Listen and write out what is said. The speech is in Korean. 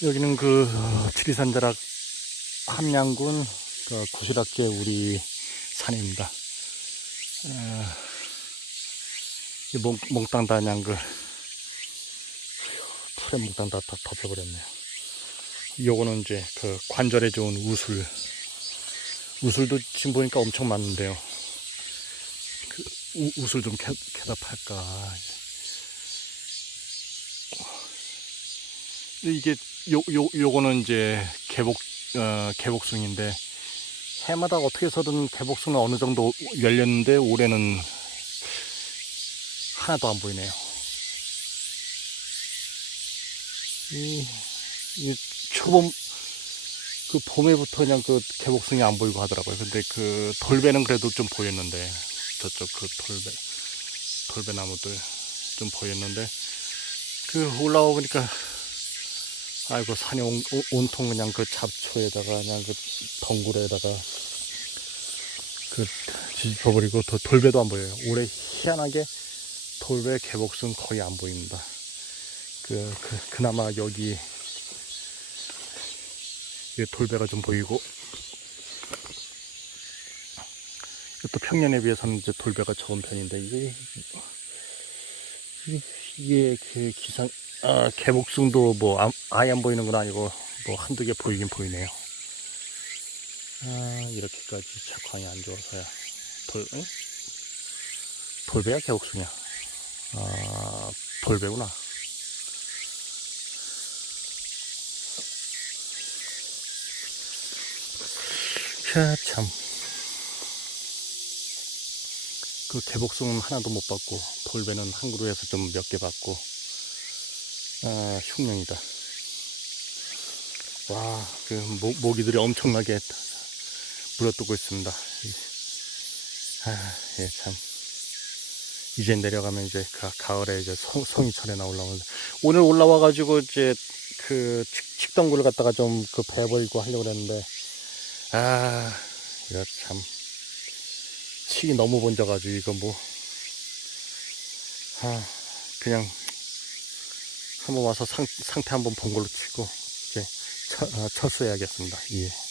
여기는 그 어, 지리산자락 함양군 그 구시락계 우리 산입니다. 어, 이 몽, 몽땅 다 그냥 그 풀에 몽땅 다, 다 덮여버렸네요. 요거는 이제 그 관절에 좋은 우술. 우술도 지금 보니까 엄청 많은데요. 그 우, 우술 좀 캐, 캐다 팔까. 이게 요, 요, 요거는 이제 개복, 어, 개복숭인데 해마다 어떻게 해서든 개복숭은 어느 정도 열렸는데 올해는 하나도 안 보이네요. 이, 이 초봄, 그 봄에부터 그냥 그 개복숭이 안 보이고 하더라고요. 근데 그 돌배는 그래도 좀 보였는데, 저쪽 그 돌배, 돌배 나무들 좀 보였는데, 그 올라와 보니까, 아이고, 산이 온, 온통 그냥 그 잡초에다가 그냥 그 덩굴에다가 그 뒤집어버리고 더 돌배도 안 보여요. 올해 희한하게 돌배 개복숭 거의 안 보입니다. 그, 그, 그나마 여기, 이 돌배가 좀 보이고, 또 평년에 비해서는 이제 돌배가 적은 편인데, 이게, 이게 그 기상, 아, 개복숭도 뭐, 아, 아예 안 보이는 건 아니고, 뭐, 한두 개 보이긴 보이네요. 아, 이렇게까지 작황이 안 좋아서야. 돌, 응? 돌배야, 개복숭이야? 아, 돌배구나. 자, 참. 그 개복숭은 하나도 못 받고, 돌배는 한 그루에서 좀 몇 개 받고, 아, 흉령이다. 와, 그 모, 모기들이 엄청나게 물어뜯고 있습니다. 아, 예, 참. 이제 내려가면 이제 가, 가을에 이제 성, 성이철에 나올라오는데, 오늘 올라와가지고 이제 그 칡- 칡덩굴을 갖다가 좀 그 배버리고 하려고 그랬는데, 아, 이거 참. 치기 너무 번져가지고, 이거 뭐, 아, 그냥, 한번 와서 상, 상태 한번 본 걸로 치고, 이제, 처, 어, 철수해야겠습니다. 예.